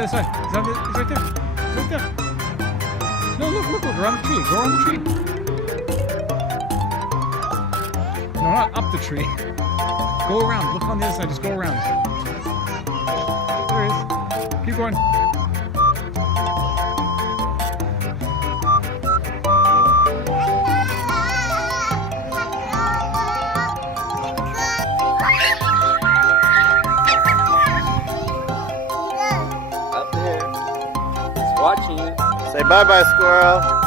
the other side. He's right there. He's right there. No, look, around the tree. Go around the tree. No, not up the tree. Go around. Look on the other side. Just go around. There he is. Keep going. Up there. He's watching you. Say bye-bye, squirrel.